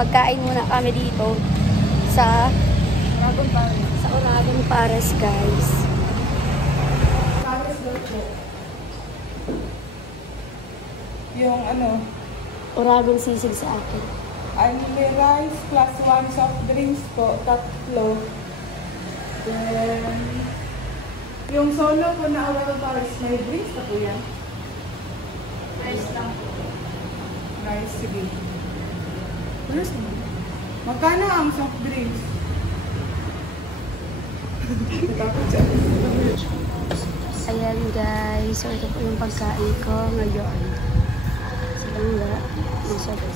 magkain muna kami dito sa Oragon Pares, guys. Yung ano? Oragon sisig sa akin. Only rice plus 1 soft drinks po, tatlo. Then, yung solo po na Oragon Pares, may drinks na po yan? Rice lang po. Rice, sige. Magkano ang soft drinks? Ayan guys, so ito po yung pagkain ko ngayon. Silangga, masarap.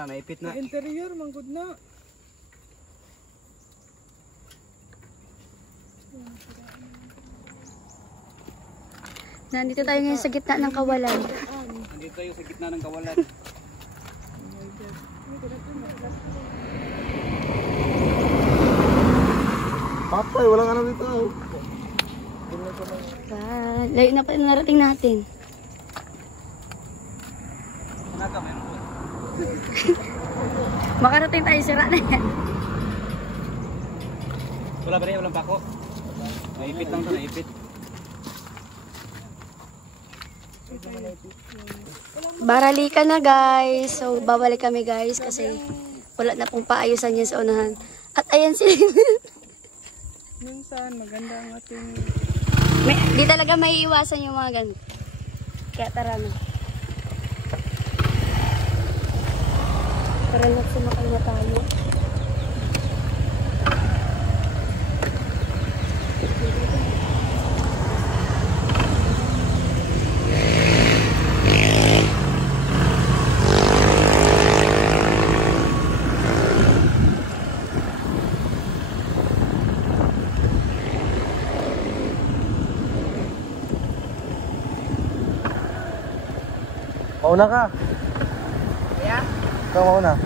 Naipit na. Interior, manggod na. Nandito tayo ngayon sa gitna ng kawalan. Nandito tayo sa gitna ng kawalan. Patay, walang ano dito. Layo na pa narating natin. Makarating tayo, sira na yan. Wala ba rin? Walang pako? Naipit lang to, naipit. Baralika na guys. So babalik kami guys kasi wala na pong paayusan yan sa unahan. At ayan si Minsan maganda ang ating... Di talaga may iwasan yung mga ganito. Kaya tara na. Tara na, sumakay na tayo. Mauna ka. Yeah? Ikaw mauna.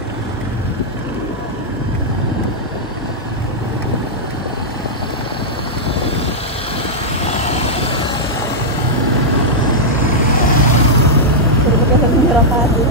Pero magkasal ng rapado.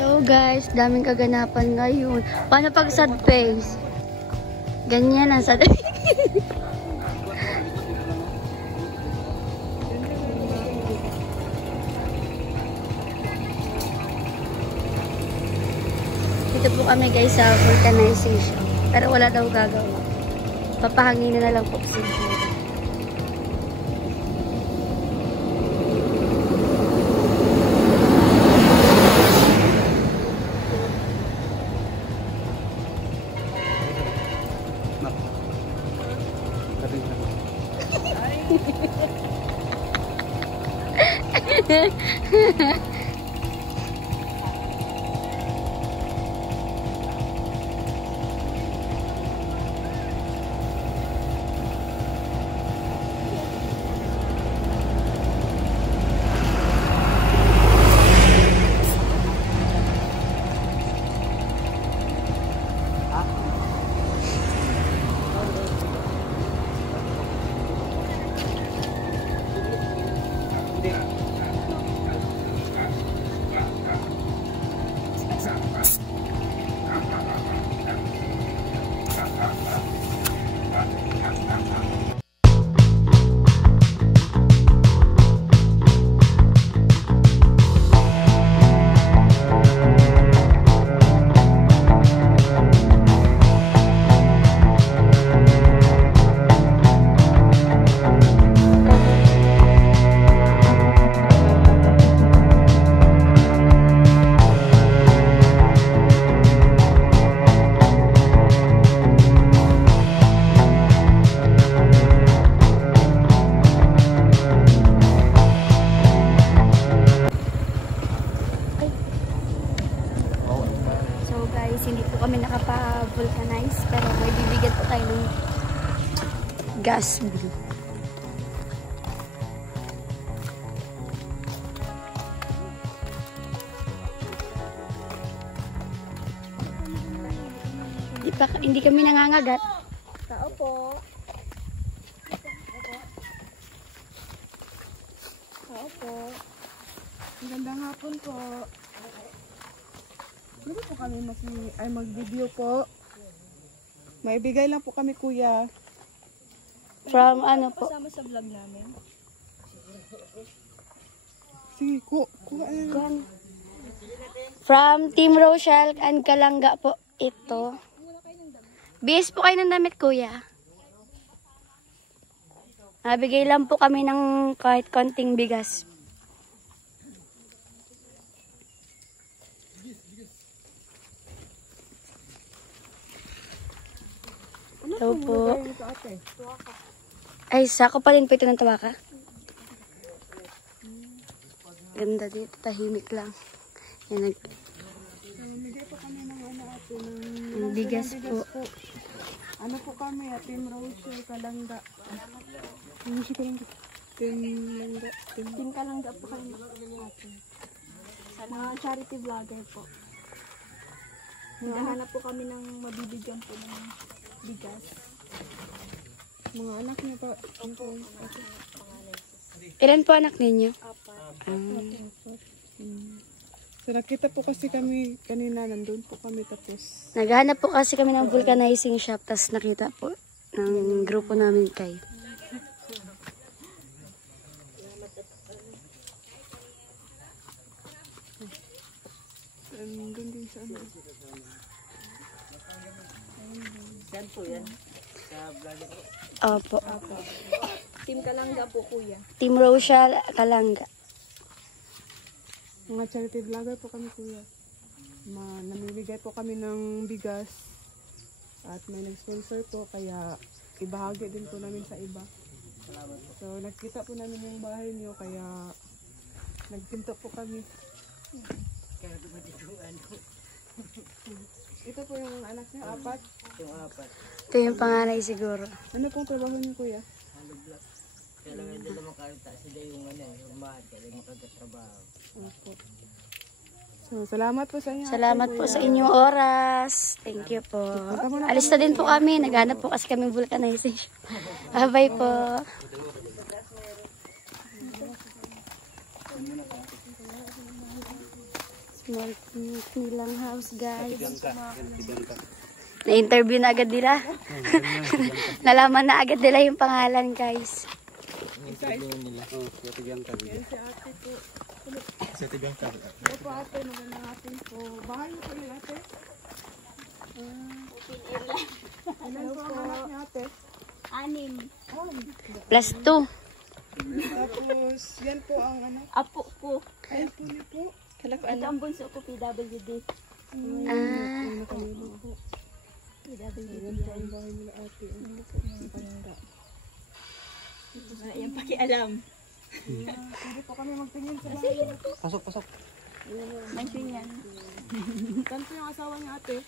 So guys, daming kaganapan ngayon. Paano pag sad face? Ganyan ang sad face. Dito po kami guys sa vulcanization. Pero wala daw gagawin. Papahangin na lang po siguro. So guys, hindi po kami nakapa-vulcanize pero may bibigyan po tayo ng gas bill. Hindi kami nangangagat. Tao po. Tao po. Magandang hapon po. Dito po kami mag-video po. Maibigay lang po kami, kuya. From ano po? Kasama sa vlog namin. Sige, kuha na. From Team Rochelle and Kalangga po ito. Bihis po kayo ng damit, kuya. Nabigay lang po kami ng kahit konting bigas. Ito po. Ay, sako pa rin po ito ng tawaka. Ganda dito, tahimik lang. Yan, Namigay po kami ng ate, ng bigas po. Ano po kami, Team Rochelle, Kalangga. Team Kalangga po kami. Mga charity vlogger po. Naghahanap po kami ng mabibigyan po ng bigas. Mga anak niyo pa. Ilan po anak ninyo? So nakita po kasi kami kanina, nandun po kami tapos. Naghahanap po kasi kami ng vulcanizing shop, tapos nakita po ng grupo namin kayo. Nandun din sa ano. Saan po yan? Sa vlogger po. Opo. Team Kalangga po, kuya. Team Rochelle, Kalangga. Mga charity vlogger po kami, kuya. Namimigay po kami ng bigas at may nag-sponsor po kaya ibahagi din po namin sa iba. So nakita po namin yung bahay niyo kaya nagpinto po kami. Ito po yung anak niyo, apat. Yung apat. Ito yung panganay siguro. Ano pong trabaho niyo, kuya? Halo block. Kailangan nila makarita sila yung yung mahal. Kailangan makagatrabaho. Opo. So salamat po sa inyo. Salamat ate, po kuya. sa inyong oras. Thank you po. Alis na din po kami. Naghanap po kasi kami vulcanizing shop. Bye po. Small nilang house, guys. Na-interview na agad nila. Nalaman na agad nila yung pangalan, guys. nila. Oh, Yan si ate po. Ito po ate, magandang hapon po. Bahay niyo po yun, ate? Ilan po ang anak niya, ate? +2. Tapos, yan po ang ano? Apo ko. Ay, po niyo po. Ito ang bunso ko, PWD. Ah, Yan po ang bahay nila, ate. Ayan, pakialam. Pwede po kami magtingin sa bahay. Pasok, pasok. Mansion yan. Saan po yung asawa niya ate?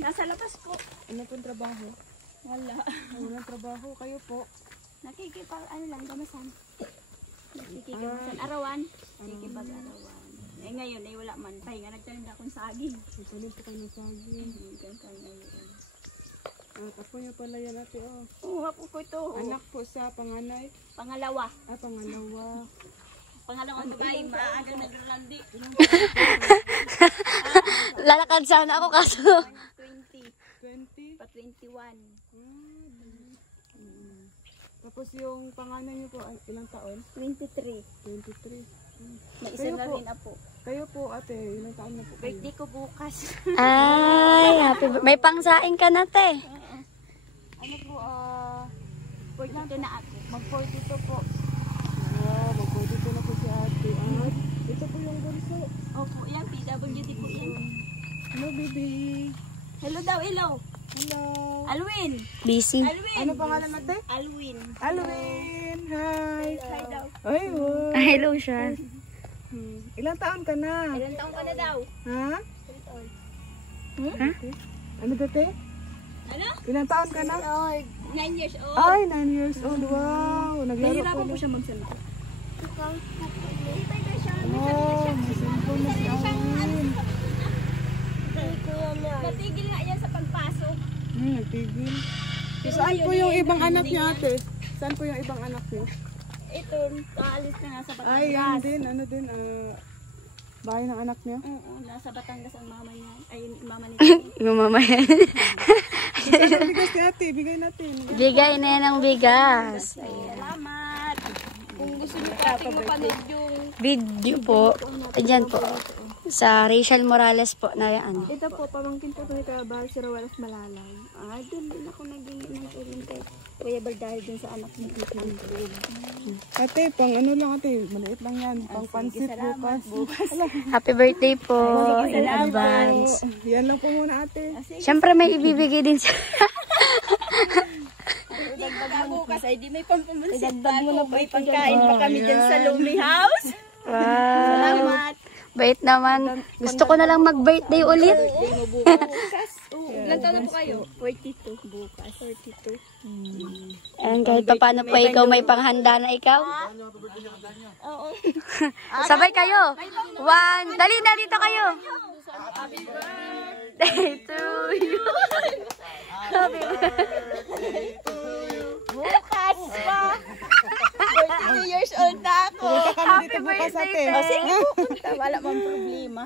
Nasa labas po. Ano pong trabaho? Wala. Walang trabaho. Kayo po? Ano lang, gamasan. Nakikipag-arawan. Arawan. Nakikipag-arawan. Eh ngayon ay wala man. Pahinga, nagtanim na akong saging. Nagtanim po kayo ng saging. Ganito ngayon. Apo niyo pala yan ate. Oh. Oo, apo ko ito. Anak po sa panganay. Pangalawa. Pangalawa. Pangalawang babae, maagang nagralandi. Lalakad sana ako kaso. 20. 20. Pa 21. Tapos yung panganay niyo po, ilang taon? 23. 23. May isa Kayo na po? rin apo. Kayo po ate, ilang taon na po kayo? Birthday ko bukas. Ay, may pangsaing ka na, te. Ano po, 42 na ako. mag-42 po. Wow, mag-42 na po si ate. At ito po yung bunso. Opo, yan. PWD po yan. Hello, baby. Hello daw, hello. Hello. Alwin. Busy. Alwin. Ano pangalan ate? Alwin. Alwin. Hi. Hi daw. Ay, wow. Hello siya. Ilang taon ka na? Ilan taong ka na daw? Ha? Ha? Ano dati? Ano? Ilang taon ka na? 9 years old. Ay, 9 years old. Wow. Naglaro Nahirapan po po siya magsalita. Oh, masimpo na si Alwin. Natigil nga yan sa pagpasok. Nagtigil. Saan po yung ibang anak niya ate? Saan po yung ibang anak niyo? Ito, kaalis na nasa Ay, yan Batangas. din. Ano din? Bahay ng anak niya? Oo, nasa Batangas ang mama niya. Ay, yung mama niya. Yung mamaya. Ano bigas ni ate? Bigay natin. Bigay na yan ang bigas. Salamat. Kung gusto niyo po ating mapanood yung... Video po. Ayan po. Sa Rachel Morales po na yan. Ito po, pamangkin po kay Kabal, si Rawalas Malalay. Ay, doon din ako naging ng tulong kay Kuya Bal dahil dun sa anak niya. Ate, pang ano lang ate? Maliit lang yan. Pang pansit bukas. Happy birthday po in advance. Yan lang po muna ate. Siyempre may ibibigay din sa... Bukas ay di may pampamansit pa ako. May pagkain pa kami dyan sa Lumi House. Wow. Salamat. Bait naman. Gusto ko na lang mag-birthday ulit. Bukas. Ilan taon na po kayo? 42. Bukas. 42. And kahit pa paano po ikaw may panghanda na ikaw. Oo. Sabay kayo. One. Dali na dito kayo. Happy birthday to you. Happy birthday to you. Bukas pa. 42 years old na ako. Punta kami dito bukas ate. Sige po. Wala mang problema.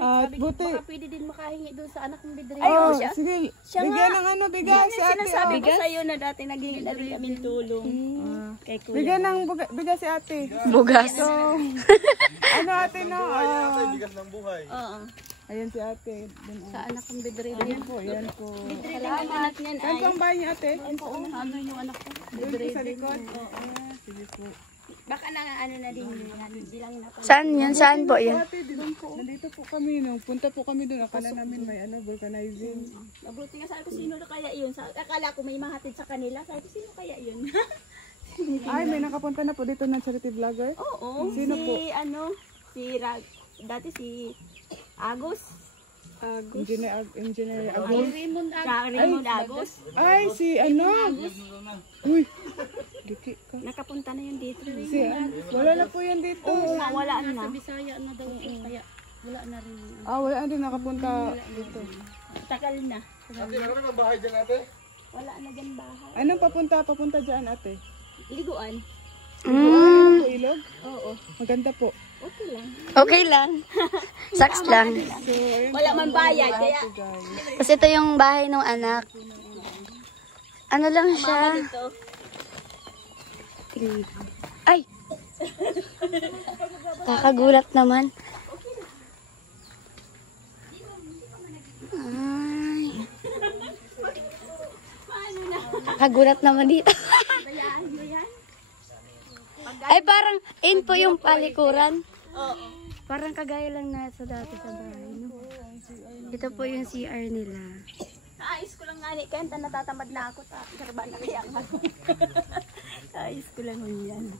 At buti. Pwede din makahingi doon sa anak ng bidre. Oh, sige. Bigyan ng ano, bigyan si ate. Sinasabi ko sa'yo na dati naghingi na rin kami tulong. Kay Kuya. Bigyan ng bigyan si ate. Bugas. So, ano ate no? Bigas ng buhay. Oo. Ayan si ate. Sa anak ng bidre. Ayan po, ayan po. Bidre din ang anak niyan Saan ay. po ang bahay niya ate? Ano yung anak ko? Doon po sa likod. Sige po. Baka na ano na din yan. Bilang na pa. Saan yun? Saan po yun? Ate, nandito po kami. Nung punta po kami doon. Akala namin may ano, vulcanizing. Mabuti nga sabi ko sino na kaya yun. Akala ko may mahatid sa kanila. Sabi ko sino kaya yun? Ay, may nakapunta na po dito ng charity vlogger. Oo. Sino si po? ano? Si dati si Agos. Engineer Ay, Raymond Agos. Ay, si ano? Uy, diki ka. Nakapunta na yun dito. Si, wala na po yan dito. Wala na. Bisaya na daw. Kaya wala na rin. Wala na din nakapunta dito. Tagal na. Ate, meron bang bahay dyan ate? Wala na dyan bahay. Anong papunta dyan ate? Liguan. Po ilog? Oo. Maganda po. Okay lang. Okay lang. Saks lang. So, ayun Wala man bayad. Kaya po guys. Kasi ito yung bahay ng anak. Ano lang siya? dito. Ay! Kakagulat naman. Ay. Kakagulat naman dito. Bayaan mo yan. Ay, parang in po yung palikuran. Oo. Parang kagaya lang na sa dati sa bahay. No? Ito po yung CR nila. Ayos ko lang nga ni Kenta, natatamad na ako. Karba na kaya nga. Ayos ko lang yan.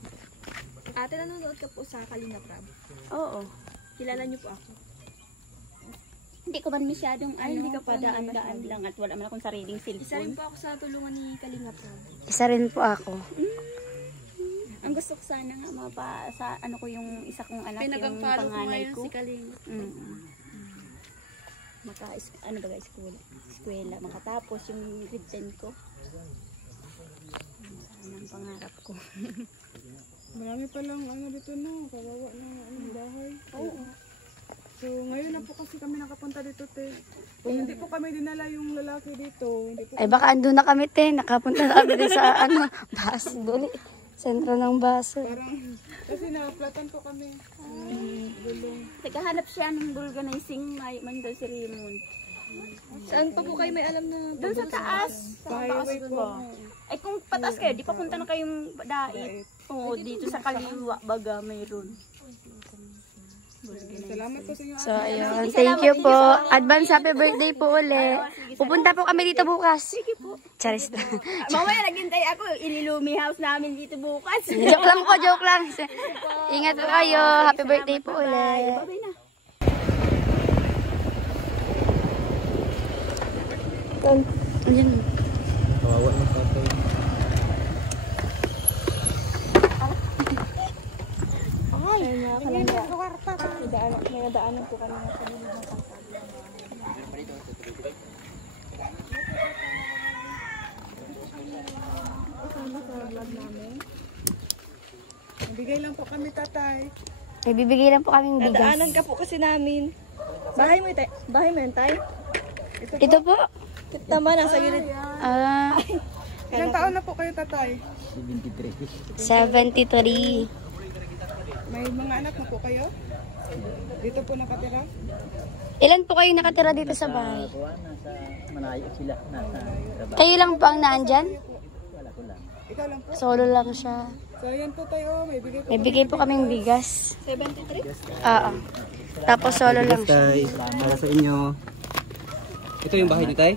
Ate, nanonood ka po sa Kalinga Prab. Oo. Kilala niyo po ako. Hindi ko man masyadong hindi ka padaan-daan lang at wala man akong sariling cellphone. Isa rin po ako sa tulungan ni Kalinga Prab. Isa rin po ako. Ang gusto ko sana nga sa ano ko yung isa kong anak, yung panganay ko. Si Kalinga. Ano ba guys, eskwela, makatapos yung grade 10 ko. Sana ang pangarap ko. Marami palang dito na, kawawa na bahay. Oo. So, ngayon na po kasi kami nakapunta dito, te. Kung hindi po kami dinala yung lalaki dito, hindi po Ay baka andun na kami, te. Nakapunta na kami din sa bus. Duli. Sentro ng bus. parang, kasi na-platan po kami. Gulong. Naghahanap siya ng vulcanizing man daw si Raymond. Saan pa po kayo may alam na? Doon sa taas. Sa highway po. Ay kung patas kayo, di pa punta na kayong dait. Oo, dito sa kaliwa baga mayroon. Salamat po sa inyo. So, ayun. Thank you po. Advance happy birthday po ulit. Pupunta po kami dito bukas. Sige po. Charis lang. Mamaya naghintay ako, ililumi house namin dito bukas. Joke lang po, joke lang. Ingat po kayo. Happy birthday po ulit. Babay na. Ayun. Kawawa ng tatay. May daanan po kami sa gilid ng kalsada. Kasama sa vlog namin. Bigay lang po kami, tatay. May bibigay lang po kaming bigas. Daanan ka po kasi namin. Bahay mo yun, tay? Ito po. Tama, nasa gilid. Ilang taon na po kayo, tatay? 73. May mga anak na po kayo? Dito po nakatira? Ilan po kayo nakatira dito sa bahay? Nasa malayo sila. Nasa trabaho. Kayo lang po ang naandyan? Wala ko lang. Ikaw lang po. Solo lang siya. So, ayan po tayo. May bigay po. May bigay po kaming bigas. 73? Oo. Tapos solo lang siya. Tay, para sa inyo. Ito yung bahay ni Tay?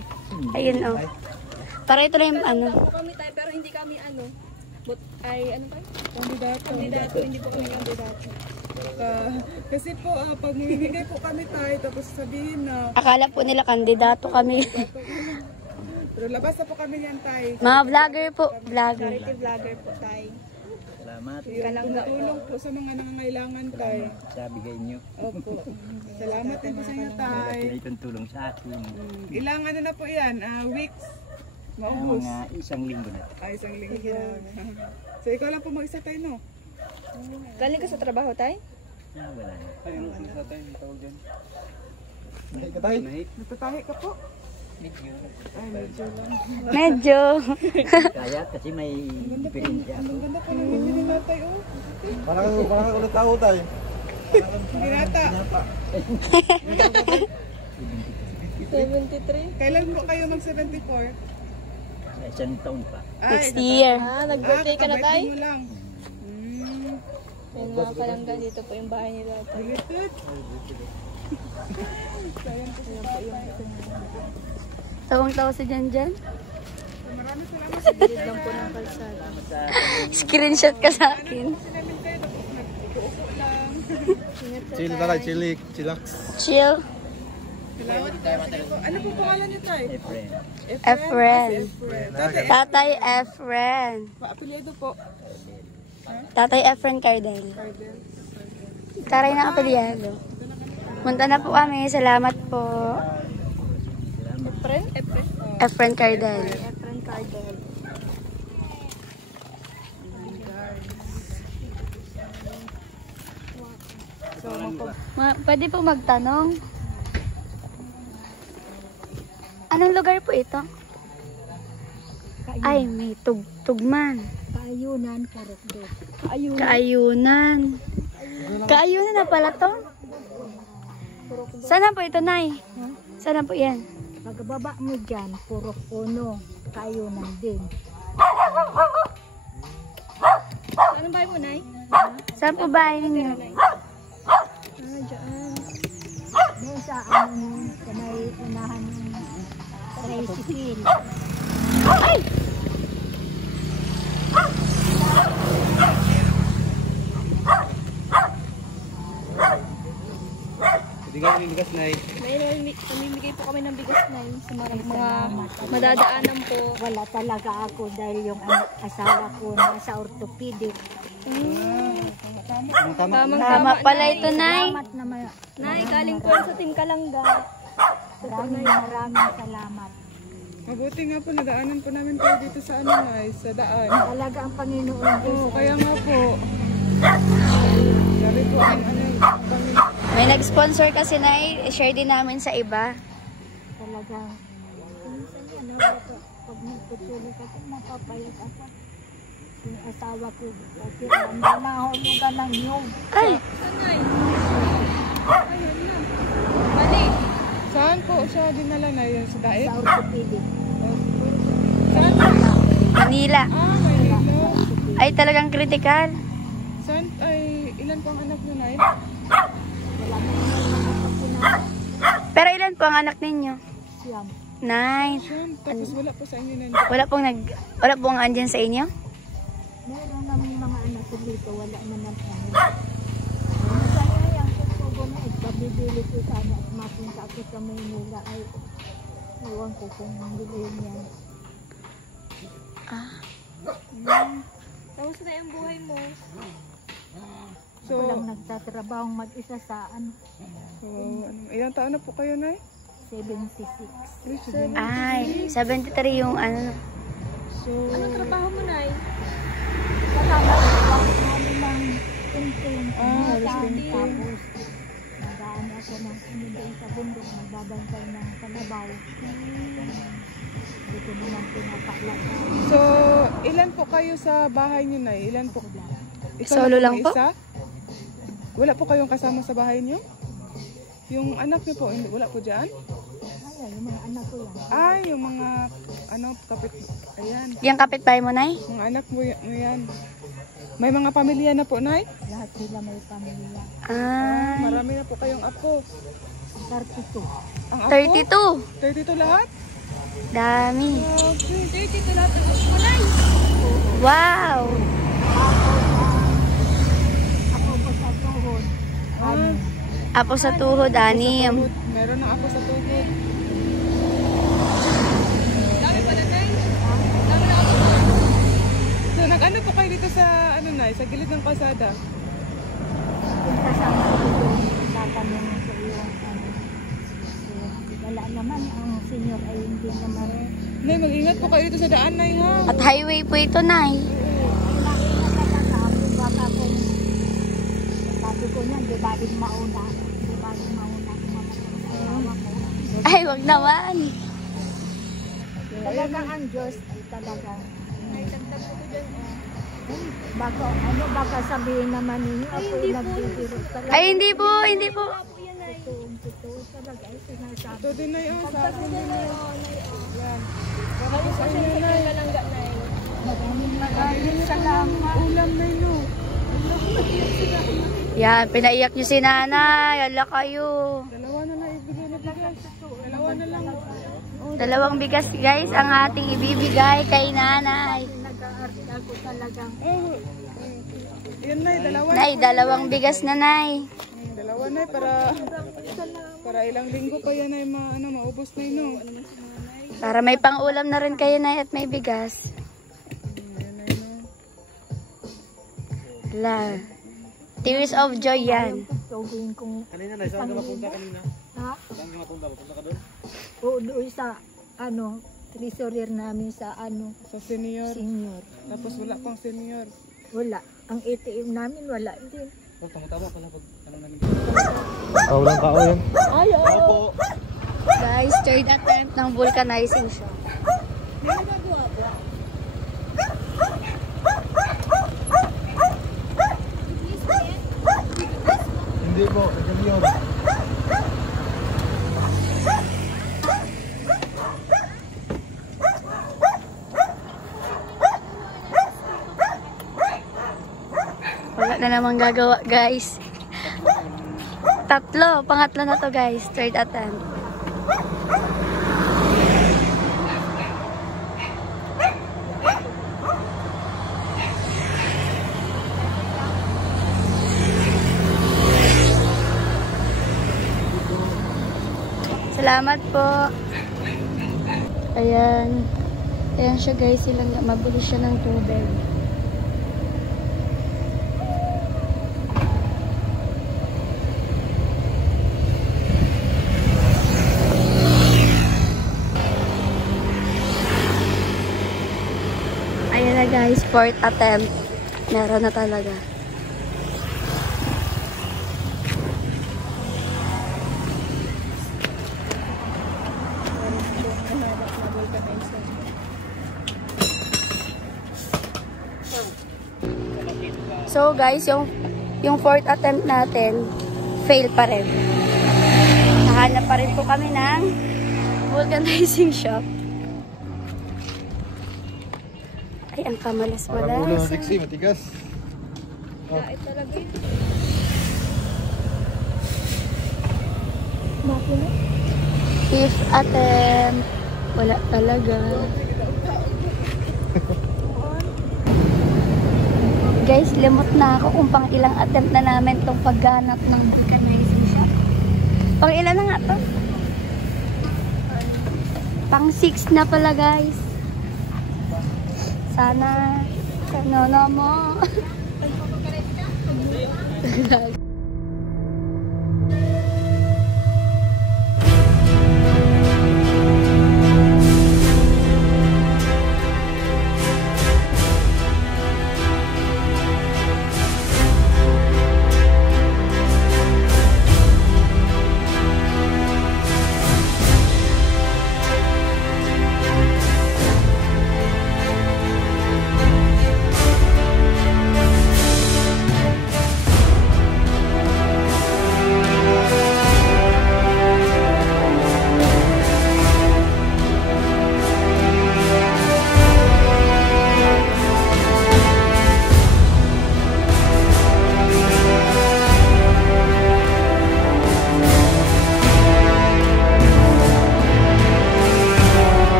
Ayun oh. Para ito lang yung ano. Po kami, tay, pero hindi kami ano tayo? Kandidato. Hindi po kami kandidato. Kasi po, pag mamimigay po kami tayo, tapos sabihin na, Akala po nila kandidato kami. pero labas na po kami yan tayo. Mga vlogger po. Vlogger. Charity vlogger po, tay. Salamat Tulong po sa mga nangangailangan tayo. sa bigay niyo. Opo. Salamat din po sa inyo Dahil tayo. itong tulong sa akin. Ilang ano na po yan? Weeks? Mga Maubos? isang linggo na. Isang linggo. So ikaw lang po mag-isa tayo, no? Galing ka sa trabaho, tay? Wala na. Ayun, ano sa Tay? Ang tawag dyan? Nahi ka tayo. Natatahi ka po? Medyo. Ay, medyo lang. Medyo. Kaya kasi may diferensya ako. Ang ganda po ng bibili natay, oh. Parang ulit tao tayo. Binata. 73? Kailan po kayo mag-74? Sa isang taon pa. Next year. Nag-birthday ka na, tay? Kakabait mo lang. Yung mga kalangga, dito po yung bahay nila, tay. Related. Tawang-tawa si Janjan. Maraming salamat. Gilid lang po ng kalsada. Screenshot ka sa akin. Sinamin tayo, tapos nag-uupo lang. Chill na lang, chillax. Chill. Salamat po. Ano po pangalan niyo tayo? Friend. Efren. Tatay, Tatay Efren. pa-apelyido po. Tatay Efren Cardel. Taray na apelyado. Punta na po kami. Salamat po. Efren? Efren? Efren Cardel. Efren Cardel. Pwede po magtanong. Anong lugar po ito? Ay, may tugman. Kaayunan, Porokdo. Kaayunan. Kaayunan na pala to? Sana po ito, Nay? Sana po yan? Pagbaba mo dyan, Purok Uno. Kaayunan din. Anong bahay mo, Nay? Saan po bahay ninyo? Dyan. Doon sa sa may unahan ng tricycle. Bigyan kami bigas, Nay. May namimigay po kami ng bigas na yun sa mga madadaanan po. Wala talaga ako dahil yung asawa ko nasa orthopedic. Tama pala ito, Nay. Salamat naman. Nay, galing po sa Team Kalangga. Maraming salamat. Mabuti nga po, nadaanan po namin kayo dito sa ano, Nay, sa daan. Talaga ang Panginoon Diyos. Oo, kaya nga po. Sabi po ang ano, Panginoon. May nag-sponsor kasi, Nay. I-share din namin sa iba. Talagang, minsan yan, pag nagpatuloy kasi mapapayat ako. Yung asawa ko, kasi ang nahulugan ng nyug. Ay! Saan po siya dinala na yun? Sa Daet? Sa orthopedic. Saan po? Manila. Manila. Ay, talagang critical. Saan ay, ilan po ang anak mo, Nay? Pero ilan po ang anak ninyo? Siyam. 9. Siyam, tapos wala po sa inyo na. Wala pong andyan sa inyo? Meron namin mga anak ko dito, wala naman kami. Masaya yung kutubo na ipabibili ko sana at mapunta ako sa Maynila ay ewan ko kung bilhin yan. Tapos na yung buhay mo. So, Ako lang nagtatrabaho mag-isa sa ano, ilang taon na po kayo, Nay? 76. Ay, 73 yung ano. So, Anong trabaho mo, Nay? Salamat lang namin ng tintin. resting. Tapos, nagaan ako ng ano doon sa bundok, nagbabantay ng kalabaw. Dito naman pinapala na. So, ilan po kayo sa bahay niyo, Nay? Ilan po? Ikaw Solo lang po? isa? Wala po kayong kasama sa bahay niyo? Yung anak niyo po, wala po dyan? Ay, yung mga anak ko yan. Ay, yung mga, ano, kapit, ayan. Yung kapitbahay mo, Nay? Mga anak mo yan. May mga pamilya na po, Nay? Lahat sila may pamilya. Ah, Marami na po kayong apo. 32. Ang apo? 32. 32 lahat? Dami. Okay. 32 lahat ng gusto mo, Nay. Wow! Ako po sa tuhod. Apo sa tuhod, 6. Meron ng apo sa tuhod. Dami pala, Nay. Dami na ako. So, nag-ano po kayo dito sa, ano, Nay? Sa gilid ng kalsada? Kung kasama ko doon, tatanong ko yung ano. Wala naman, ang senior ay hindi naman. Nay, mag-ingat po kayo dito sa daan, Nay, ha? At highway po ito, Nay. Sabi ko niyan, di ba rin mauna? Di ba rin mauna ang mga asawa ko? Ay, wag naman. Talagang ang Diyos ay talagang. Ay, tagtag ko dyan. Baka sabihin naman ninyo, ako nagbibiro talaga. Ay, hindi po, hindi po. Totoo talaga ay sinasabi. Ito din, Nay, sa akin din, Nay. Yan. Ayun po siya sa Team Kalangga, Nay. Maraming salamat. Ulam, Nay, no? Yan, pinaiyak niyo si Nanay. Ala kayo. Dalawa na lang ibigay na bigas. Dalawa na lang. 2 bigas, guys, ang ating ibibigay kay Nanay. Nag-aarte ako talagang. Yan, Nay, dalawa. Nay, 2 bigas na, Nay. Dalawa, Nay, para ilang linggo pa yan, Nay, maubos, Nay, no? Para may pang-ulam na rin kayo, Nay, at may bigas. Yan, Nay, no? La. Tears of joy yan. Sabihin kong, Kanina, Nay, saan ka mapunta kanina? ha? Saan ka mapunta? Mapunta ka doon? O doon sa, ano, treasurer namin sa, ano, Sa senior. senior. Tapos wala pang senior. Wala. Ang ATM namin, wala din. Oh, tama pala pag ano namin. Walang tao yan. Ayaw! Guys, third attempt ng vulcanizing show. Hindi po, ganyan yun. Wala na namang gagawa, guys. 3, pangatlo na to, guys. Third attempt. Salamat po. Ayan. Ayan siya guys, silang mabuli siya ng tubig. Ayan na guys, 4th attempt. Meron na talaga. So guys, yung 4th attempt natin, fail pa rin. Nahanap pa rin po kami ng vulcanizing shop. Ay, ang kamalas Parang wala. ulo ng sexy, matigas. Kahit talaga yun. 5th attempt, wala talaga. Guys, limot na ako kung pang ilang attempt na namin itong pagganap ng vulcanizing shop. Pang ilan na nga to? Pang 6 na pala guys. Sana kanona mo.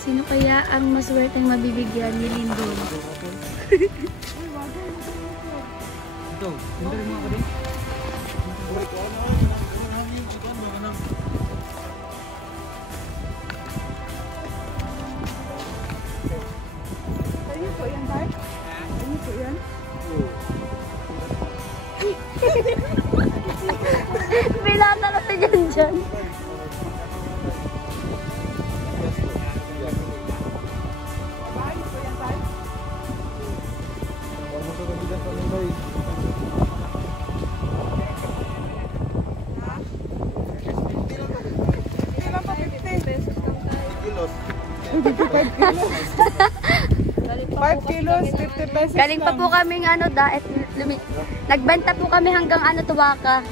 Sino kaya ang maswerteng mabibigyan ni Lindon? Ito, hindarin mo ako din. Sa'yo po yan, Bart? Sa'yo po yan? Bilata na si Jan. Bahay po yan, Bart? Hindi lang pa 50 pesos lang tayo. 55 kilos. 5 kilos, 50 pesos Galing pa lang. po kaming daet. Nagbenta po kami hanggang Tuwaka.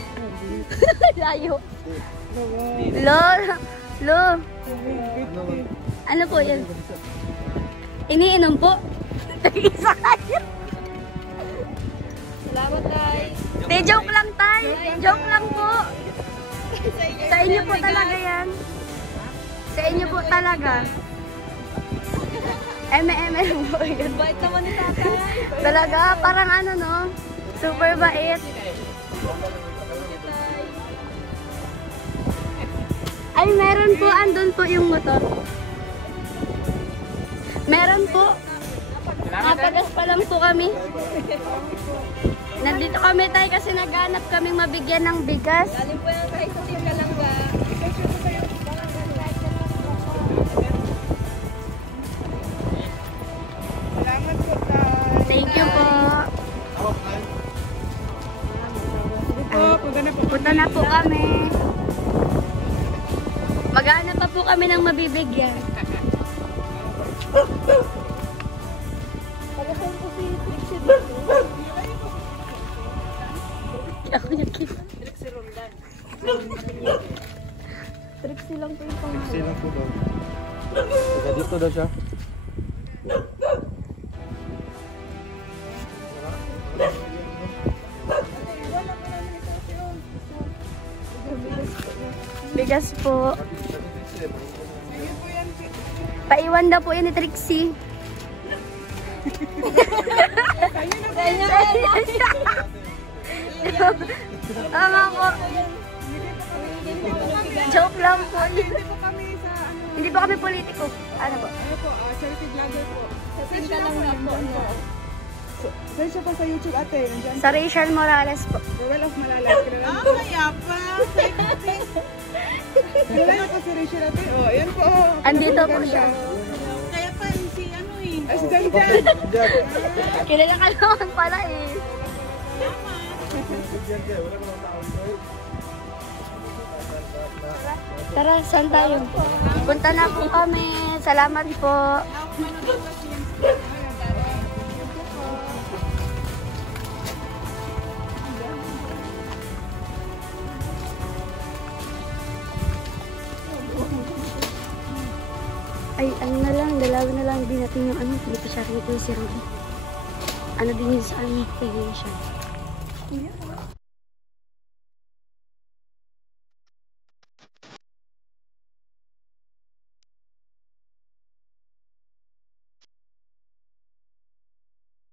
Layo. Lo. Ano po yan? Iniinom po. Isa kayo. Salamat guys. Te, joke lang tayo. Joke lang po. Sa inyo po talaga yan. Sa inyo po talaga. M&M po yun. Bait naman ni tatay. Talaga, parang no? Super bait. Ay, meron po. Andun po yung motor. Meron po. Napagas pa lang po kami. Nandito kami tayo kasi naghanap kaming mabigyan ng bigas. Galing po yan guys sa Tingkalangga. Salamat po, Tay. Thank you po. Punta na po kami. Maghanap pa po kami ng mabibigyan. Ako yung kita. Trixie lang po yung pangalan. Silang po daw. Taga dito daw siya. medyas po. Paiwan daw po yan ni Trixie. Tama po. Joke lang po. Hindi po kami politiko. Ano po? Ano po, charity vlogger po. Send ka lang na po. Saan siya pa sa YouTube ate? Nandiyan. Sa Rachel Morales po. Well of Malalas. Kaya pa. Kilala ko si Rachel ate. Oh, yan po. Andito po siya. Kaya pa si ano eh. Ay, si Jan Jan. Kilala ka naman pala eh. Tara, saan tayo? Punta na po kami. Salamat po. Ay, ano na lang, dalawin na lang din natin yung ano, hindi pa siya rito si Ruby. Ano din yun sa amin, kay siya.